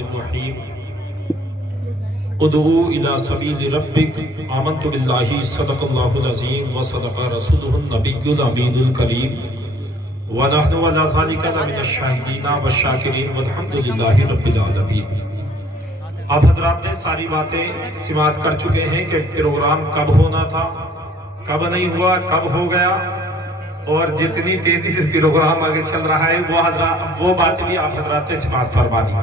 الرحیم ادعو الی سبیل ربک آمنت باللہ صدق اللہ العظیم وصدق رسولہ النبی الامین الکریم ونحن علی ذلک لمن الشاہدین والشاکرین والحمد للہ رب العالمین۔ آپ حضرات نے ساری باتیں سماعت کر چکے ہیں کہ پروگرام کب ہونا تھا، کب نہیں ہوا، کب ہو گیا، اور جتنی تیزی سے پروگرام آگے چل رہا ہے وہ باتیں بھی آپ حضرات نے سماعت فرما دی،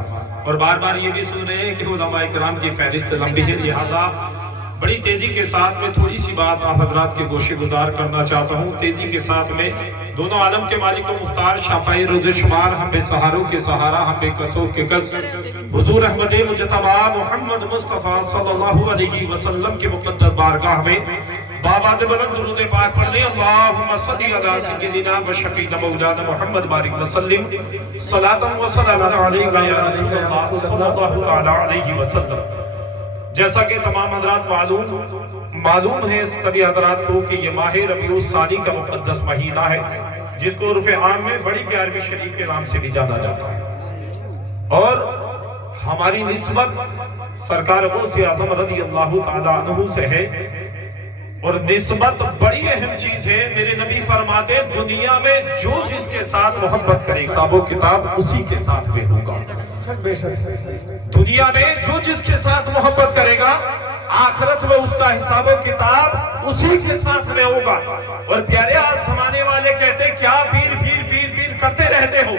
اور بار بار یہ بھی سن رہے ہیں کہ علماء کرام کی فہرست لمبی ہے، لہذا بڑی تیزی کے ساتھ میں تھوڑی سی بات آپ حضرات کے گوشے گزار کرنا چاہتا ہوں۔ تیزی کے ساتھ میں دونوں عالم کے مالک و مختار شافعی روز شمار، ہم بے سہاروں کے سہارا، ہم بے کسوں کے کس، حضور احمد مجتبی محمد مصطفیٰ صلی اللہ علیہ وسلم کے مقدس بارگاہ میں بآواز بلند درود پاک پڑھنے اللہم صلی علی سیدنا و شفیعنا مولانا محمد بارک وسلم صلاۃ و سلام علیک یا رسول اللہ صلی اللہ علیہ وسلم۔ جیسا کہ تمام حضرات معلوم ہے سبھی حضرات کو کہ یہ ماہ ربیع الثانی کا مقدس مہینہ ہے، جس کو عرف عام میں بڑی 11ویں شریف کے نام سے بھی جانا جاتا ہے، اور ہماری نسبت سرکار غوث اعظم رضی اللہ تعالیٰ عنہ سے ہے، اور نسبت بڑی اہم چیز ہے۔ میرے نبی فرماتے دنیا میں جو جس کے ساتھ محبت کرے گا حساب و کتاب اسی کے ساتھ میں ہوگا۔ دنیا میں جو جس کے ساتھ محبت کرے گا آخرت میں اس کا حساب و کتاب اسی کے ساتھ میں ہوگا۔ اور پیارے آج سمانے والے کہتے کیا پیر پیر پیر پیر کرتے رہتے ہو؟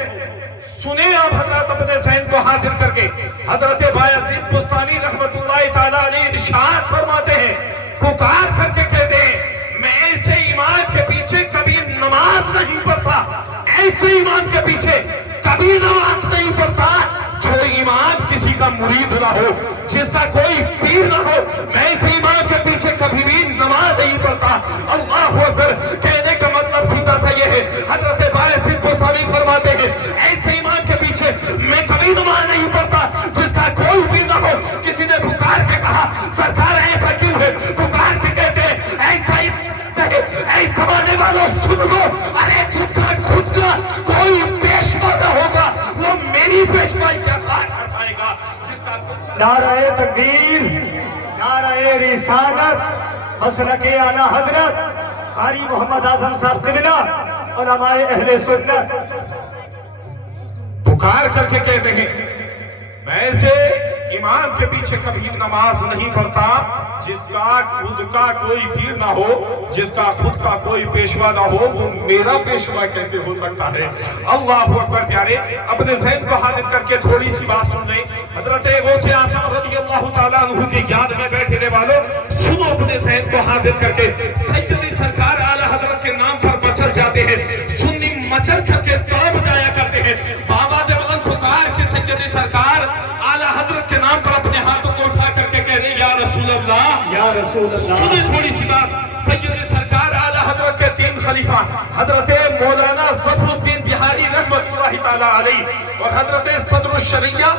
سنیں آپ حضرات اپنے ذہن کو حاضر کر کے، حضرت بایزید بستانی رحمت اللہ تعالیٰ علیہ ارشاد فرماتے ہیں، پکار کر کے کہتے ہیں میں ایسے ایمان کے پیچھے کبھی نماز نہیں پڑھتا، ایسے ایمان کے پیچھے کبھی نماز نہیں پڑھتا جو ایمان کسی کا مرید نہ ہو، جس کا کوئی پیر نہ ہو، میں ایسے ایمان کے پیچھے کبھی بھی نماز نہیں پڑھتا۔ اللہ اکبر کہنے کا مطلب سیدھا سا یہ ہے، حضرت بایزید بستانی فرماتے ہیں ایسے ایمان کے پیچھے میں کبھی نماز نہیں پڑھتا جس کا کوئی پیر نہ ہو۔ کسی نے پکار کے کہا سرکار ایسا کیوں ہے؟ پکار کے کہتے ہیں ایسا ہی اے زمانے والوں سن لو، ارے جس کا خود کا کوئی پیشوا نہ ہوگا وہ میری پیشوائی کیا کر پائے گا؟ نعرہ تکبیر، نعرہ رسالت، مسلک اعلیٰ حضرت قاری محمد اعظم صاحب قبلہ اور ہمارے اہل سنت پکار کر کے کہتے ہیں میں ایسے ایمان کے پیچھے کبھی نماز نہیں پڑھتا جس کا خود کا کوئی پیر نہ ہو، جس کا خود کا کوئی پیشوا نہ ہو، وہ میرا پیشوا کیسے ہو سکتا ہے؟ اللہ اکبر پیارے، اپنے ذہن کو حاضر کر کے تھوڑی سی بات سن لیں۔ حضرت غوث اعظم رضی اللہ تعالیٰ عنہ کی یاد میں بیٹھنے والوں سنو، اپنے ذہن کو حاضر کر کے سیدی سرکار اعلیٰ حضرت کے نام پر مچل جاتے ہیں، سنی مچل کر کے توڑ جایا کرتے ہیں، بآواز بلند پکار کے سیدی سرکار اعلیٰ حضرت کے نام پر اپنے ہاتھوں کو اٹھا کر کے کہہ رہے یا رسول اللہ، یا رسول اللہ۔ سنیں تھوڑی سی بات، سیدی سرکار اعلیٰ حضرت کے 3 خلیفہ حضرت مولانا ظفر الدین بہاری رحمت اللہ تعالیٰ علیہ اور حضرت صدر الشریعہ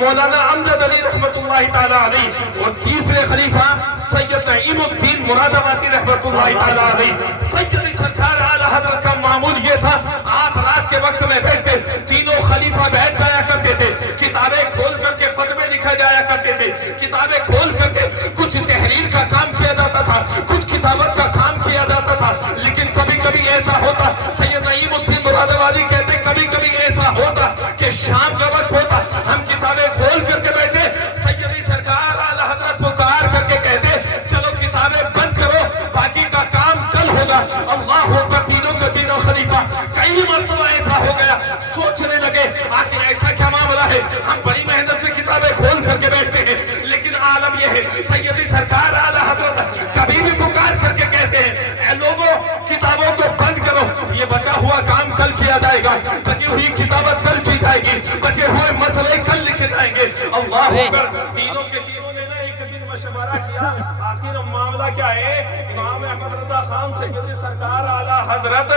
مولانا امجد علی رحمت اللہ تعالیٰ علیہ اور تیسرے خلیفہ سید نعیم الدین مراد آبادی رحمت اللہ تعالیٰ علیہ۔ سیدی سرکار اعلیٰ حضرت کا معمول یہ تھا آپ رات کے وقت میں بیٹھتے، تینوں خلیفہ بیٹھ جایا کرتے تھے، کتابیں کھول کر کے فتوے لکھا جایا کرتے تھے، کتابیں کھول کر کے کچھ تحریر کا کام کیا جاتا تھا، کچھ کتابت کا کام کیا جاتا تھا، لیکن کبھی کبھی ایسا ہوتا، سید نعیم الدین مراد آبادی کہتے کبھی کبھی ایسا ہوتا کہ شام کا وقت ہوتا، ہم کتابیں کھول کر کے بیٹھے، سیدی سرکار اعلیٰ حضرت پکار کر کے کہتے چلو کتابیں بند کرو باقی کا کام کل ہوگا۔ اللہ اکبر، تینوں کے تینوں خلیفہ کئی مرتبہ ایسا ہو گیا، سوچنے لگے آخر ایسا کیا معاملہ ہے، ہم بڑی محنت سے کتابیں کھول کر کے بیٹھتے ہیں، لیکن عالم یہ ہے سیدی سرکار اعلیٰ حضرت کبھی بھی پکار کر کے کہتے ہیں اے لوگوں کتابوں کو بند کرو، یہ بچا ہوا کام کل کیا جائے گا، بچی ہوئی کتابت کل کی جائے گی، بچے ہوئے مسئلے کل لکھے جائیں گے۔ اللہ اکبر، تینوں کے تینوں نے نا ایک دن مشورہ کیا، آخر معاملہ کیا ہے؟ امام احمد رضا خان سیدی سرکار اعلیٰ حضرت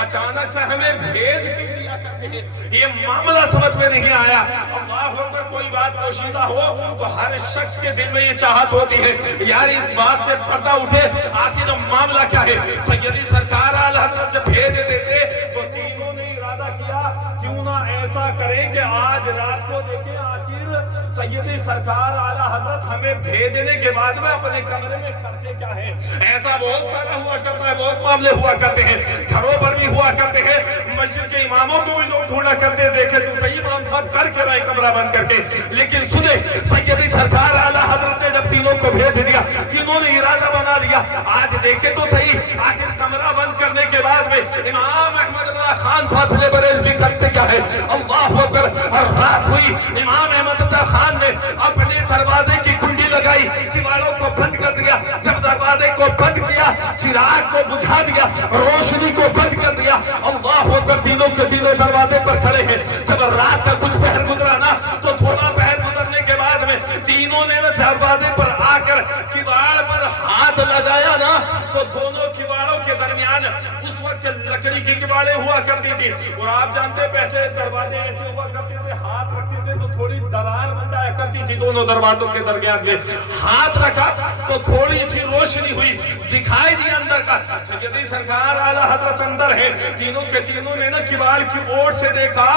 اچانک سے ہمیں بھیج کیوں دیا کرتے ہیں، یہ معاملہ سمجھ میں نہیں آیا۔ اللہ اکبر، کوئی بات پوشیدہ ہو تو ہر شخص کے دل میں یہ چاہت ہوتی ہے یار اس بات سے پردہ اٹھے، آخر معاملہ کیا ہے؟ سیدی سرکار اعلیٰ حضرت جب بھیج دیتے تو تینوں نے ارادہ کیا کیوں نہ ایسا کریں کہ آج رات کو دیکھیں آخر سیدی سرکار اعلیٰ حضرت ہمیں بھیجنے کے بعد میں اپنے کمرے میں کرتے کیا ہے؟ ایسا بہت سارا ہوا کرتا ہے، بہت معاملے ہوا کرتے ہیں، گھروں پر بھی ہوا کرتے ہیں، مسجد کے اماموں کو بھی لوگ ڈھونڈا کرتے دیکھے تو صحیح امام صاحب کر کے رہے کمرہ بند کر کے، لیکن سنے سیدی سرکار اعلیٰ حضرت نے جب تینوں کو بھیج دیا، تینوں نے ارادہ بنا لیا، آج دیکھے تو صحیح آخر کمرہ بند کرنے کے بعد میں امام احمد اللہ خان فاصلے بریلوی کرتے کیا ہے؟ اللہ اکبر، اور رات ہوئی امام احمد اللہ خان نے اپنے دروازے کی کنڈی لگائی، دیواروں کو بند کر دیا، جب دروازے کو بند کیا، چراغ کو بجھا دیا، روشنی کو بند کر دیا، اللہ اکبر، تینوں کے تینوں دروازے پر کھڑے ہیں۔ جب رات کا کچھ پہر گزرا نا تو تھوڑا پہر گزرنے کے بعد میں تینوں نے دروازے پر آ کر کیواڑ پر ہاتھ لگایا نا تو دونوں کیواڑوں کے درمیان اس وقت لکڑی کی کیواڑیں ہوا کرتی تھی، اور آپ جانتے پہلے دروازے ایسے ہوا کرتے تھے، ہاتھ رکھتے تھے تو تھوڑی درار بن جایا کرتی تھی دونوں دروازوں کے درمیان میں، ہاتھ رکھا تو تھوڑی سی روشنی ہوئی، دکھائی دی اندر کا، سیدی سرکار اعلیٰ حضرت اندر ہے، تینوں کے تینوں نے نا کیواڑ کی اوٹ سے دیکھا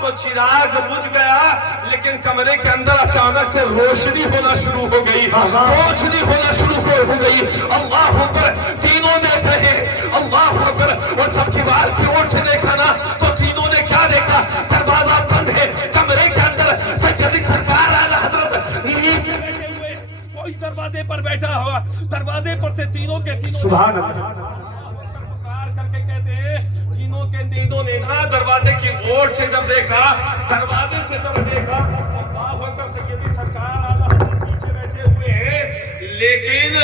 تو چراغ بجھ گیا، لیکن کمرے کے اندر اچانک سے روشنی ہونا شروع ہو گئی، روشنی ہونا شروع ہو گئی، اللہ اکبر، تینوں دیکھ رہے ہیں، اللہ اکبر، اور جب کیواڑ کی اوٹ سے دیکھا نا تو تینوں نے کیا دیکھا؟ دروازہ بند ہے، کمرے کے اندر سیدی سرکار اعلیٰ حضرت نیچے بیٹھے ہوئے، کوئی دروازے پر بیٹھا ہوا، دروازے پر سے تینوں کے تینوں سبحان اللہ، پکار کر کے کہتے ہیں، تینوں کے تینوں نے نا دروازے کی اوٹ سے جب دیکھا، دروازے سے جب دیکھا، اللہ اکبر، سیدی سرکار اعلیٰ حضرت نیچے بیٹھے ہوئے ہیں، لیکن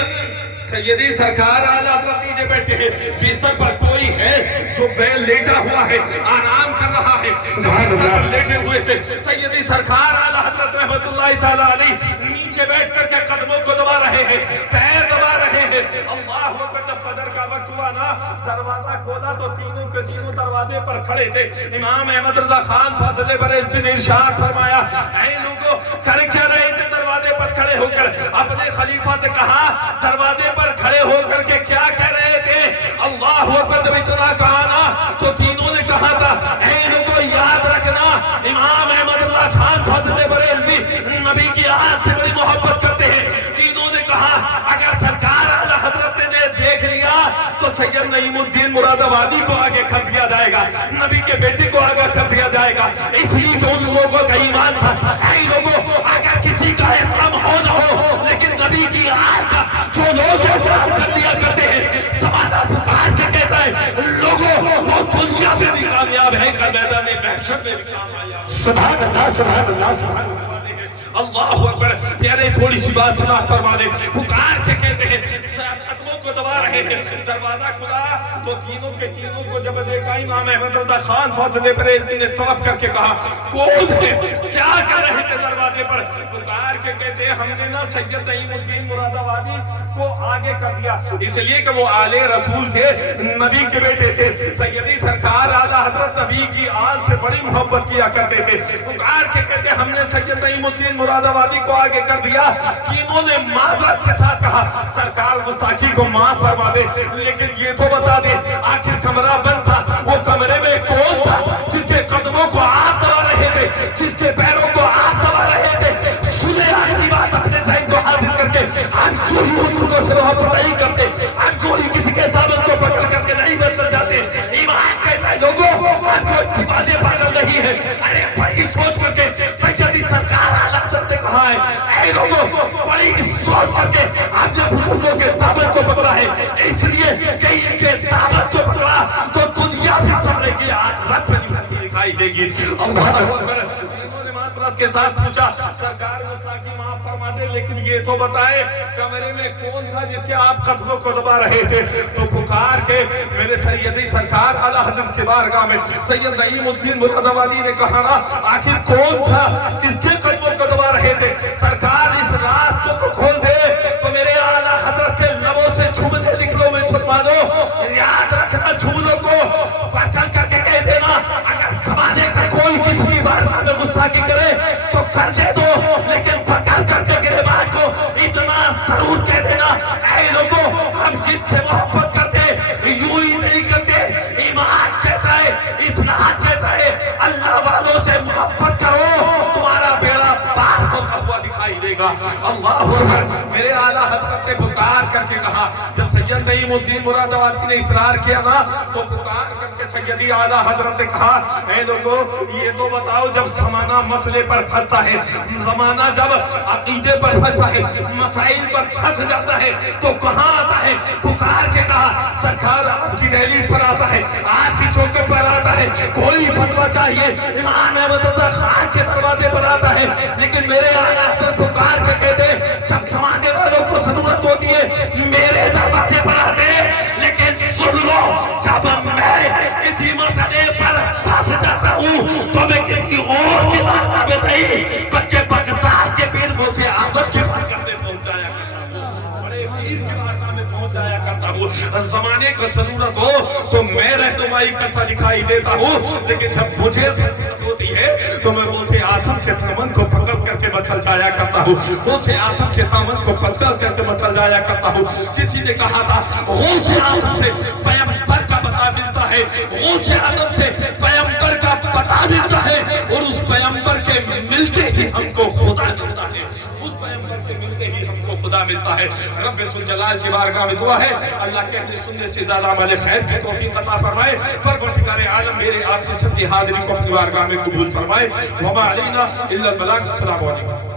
سیدی سرکار اعلیٰ حضرت نیچے بیٹھے ہیں، بستر پر کوئی ہے جو لیٹا ہوا ہے، آرام کر رہا ہے، بستر پر لیٹے ہوئے تھے، سیدی سرکار اعلیٰ حضرت رحمت اللہ تعالیٰ علیہ نیچے بیٹھ کر کے قدموں کو دبا رہے ہیں، پیر دبا رہے ہیں، اللہ اکبر، جب فجر کا وقت ہوا نا دروازہ کھولا تو تینوں کے تینوں دروازے پر کھڑے تھے، امام احمد رضا خان فاصلے بریلوی نے ارشاد فرمایا، اے لوگوں کر کیا رہے تھے دروازے پر کھڑے ہو کر؟ اپنے خلیفہ سے کہا دروازے پر کھڑے ہو کر کے کیا کہہ رہے تھے؟ اللہ اکبر، جب اتنا کہا نا تو تینوں نے کہا تھا، اے لوگوں یاد رکھنا امام احمد اللہ خان فاصلے بریلوی نبی کی آج سے بڑی محبت کرتے ہیں، تینوں نے کہا اگر سرکار اعلیٰ حضرت نے دیکھ لیا تو سید نعیم الدین مراد آبادی کو آگے کر دیا جائے گا، نبی کے بیٹے کو آگے کر دیا جائے گا، اس لیے جو ان لوگوں کا ایمان تھا، اے لوگوں اگر کسی کا احترام ہو نہ ہو لیکن نبی کی آج کا جو لوگ احترام کر لیا کرتے ہیں، زمانہ پکار کے کہتا ہے لوگوں وہ دنیا میں بھی کامیاب ہے، کل میدان محشر میں بھی کامیاب ہے۔ سبحان اللہ، سبحان اللہ، سبحان اللہ، اللہ اکبر، پیارے تھوڑی سی بات سماعت فرما دیں، پکار کے کہتے ہیں، قدموں کو دبا رہے ہیں، دروازہ کھلا تو تینوں کے تینوں کو جب دیکھا امام احمد رضا خان فاصلے بریلوی نے طلب کر کے کہا کون ہے؟ کیا کر رہے تھے دروازے پر؟ پکار کے کہتے ہیں ہم نے نا سید نعیم الدین مراد آبادی کو آگے کر دیا، اس لیے کہ وہ آل رسول تھے، نبی کے بیٹے تھے، سیدی سرکار اعلیٰ حضرت نبی کی آل سے بڑی محبت کیا کرتے تھے، پکار کے کہتے ہیں ہم نے سید نعیم الدین مراد آبادی کو آگے کر دیا، تینوں نے معذرت کے ساتھ کہا سرکار گستاخی کو معاف فرما دے، لیکن یہ تو بتا دے آخر کمرہ بند تھا، وہ کمرے میں کون تھا جس کے قدموں کو آپ دبا رہے تھے، جس کے پیروں کو آپ دبا رہے تھے؟ سنے آخری بات اپنے ذہن کو حاضر کر کے، ہم جو ہی بزرگوں سے محبت نہیں کرتے، ہم جو ہی کسی کے دامن کو پکڑ کر کے نہیں بیٹھنا چاہتے، ایمان کہتا ہے لوگوں ہم کوئی دیوانے پاگل نہیں ہے، ارے بڑی سوچ کر کے سیدی سرکار اعلیٰ حضرت نے کہا ہے اے لوگوں بڑی سوچ کر کے آپ نے بزرگوں کے دامن کو پکڑا ہے، اس لیے کہ ان کے دامن کو پکڑا تو دنیا بھی سمرے گی، آخرت میں بھی دکھائی دے گی۔ اللہ اکبر، انہوں نے معذرت کے ساتھ پوچھا سرکار گستاخی معاف فرما دے، لیکن یہ تو بتائے کمرے میں کون تھا جس کے آپ قدموں کو دبا رہے تھے؟ تو پکار کے میرے سیدی سرکار اعلیٰ حضرت کی بارگاہ میں سید نعیم الدین مراد آبادی نے کہا نا آخر کون تھا کس کے قدموں کو دبا رہے تھے؟ سرکار اس راز کو کھول دے تو میرے اعلیٰ حضرت کے لبوں سے جملے لکھ لو مسلمانوں، یاد رکھنا جملوں کو بچل کر کے کہہ دینا، اگر زمانے کا کوئی کسی کی بارگاہ میں گستاخی کرے تو کر دے دو، لیکن پکڑ کر کے گریبان کو اتنا ضرور کہہ دینا اے لوگوں ہم جن سے محبت کرتے یوں ہی نہیں کرتے، ایمان کہتا ہے، اسلام کہتا ہے اللہ والوں سے محبت کرو تمہارا بیڑا پار ہوتا ہوا دکھائی دے گا. اللہ اکبر. میرے اعلیٰ حضرت نے پکار کر کے کہا, جب سید نعیم الدین مراد آبادی نے اصرار کیا نا تو پکار کر کے سیدی اعلیٰ حضرت نے کہا, اے لوگو یہ تو بتاؤ جب زمانہ مسئلے پر پھنستا ہے, زمانہ جب عقیدے پر پھنستا ہے, مسائل پر پھنس جاتا ہے تو کہاں آتا ہے؟ پکار کے کہا, سرکار آپ کی دہلیز پر آتا ہے, آپ کی چوکے پر آتا ہے, کوئی فتویٰ چاہیے امام احمد رضا خان کے دروازے پر آتا ہے, لیکن میرے اعلیٰ حضرت پکار کے کہتے جب زمانے والوں کو ضرورت ہوتی ہے میرے دروازے پر آتے, لیکن سن لو جب میں کسی مسئلے پر پھنس جاتا ہوں تو میں کسی اور کی بارگاہ میں نہیں بلکہ بغداد کے پیر غوث اعظم کی بارگاہ میں پہنچ جایا کرتا ہوں, بڑے پیر کی بارگاہ میں پہنچ جایا کرتا ہوں. زمانے کا ضرورت ہو تو میں رہنمائی کرتا دکھائی دیتا ہوں, لیکن جب مجھے ضرورت ہوتی ہے تو میں غوث اعظم کے دامن کو پکڑ کر کے میں چل جایا کرتا ہوں, غوث اعظم کے دامن کو پکڑ کر کے میں چل جایا کرتا ہوں. کسی نے کہا تھا غوث اعظم سے پیغمبر کا پتہ ملتا ہے, غوث اعظم سے پیغمبر کا پتہ ملتا ہے, اور اس پیغمبر کے ملتے ہی ہم کو خدا ملتا ہے, اس پیغمبر کے ملتے ہی ہم کو خدا ملتا ہے. رب ذوالجلال کی بارگاہ میں دعا ہے اللہ کے اہل سننے سے زیادہ عمل خیر کی توفیق عطا فرمائے. پروردگار عالم میرے آپ کی سب کی حاضری کو اپنی بارگاہ میں قبول فرمائے. وما علینا الا البلاغ. السلام علیکم.